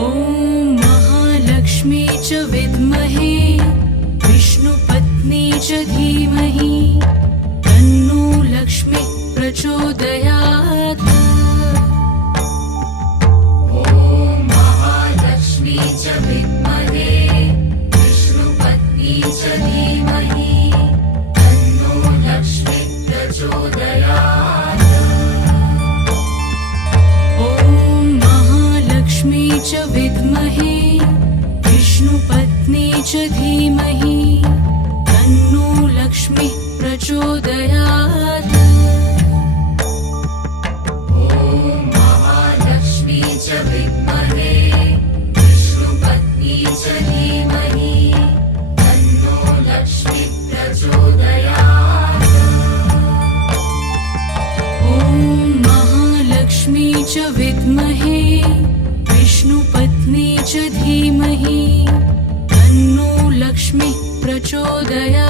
ॐ महालक्ष्मी च विद्महे विष्णुपत्नी च धीमहि तन्नो लक्ष्मी प्रचोदयात्। ॐ महालक्ष्मी च विद्महे विष्णुपत्नी च धीमहि तन्नो लक्ष्मी प्रचोदयात्। ॐ महालक्ष्मी च विद्महे विष्णुपत्नी च धीमहि तन्नो लक्ष्मी प्रचोदयात्। ॐ महालक्ष्मी च विद्महे विष्णुपत्नी च धीमहि तन्नो लक्ष्मी प्रचोदयात्। ॐ महालक्ष्मी च विद्महे विष्णुपत्नी च धीमहि तन्नो लक्ष्मी प्रचोदयात्।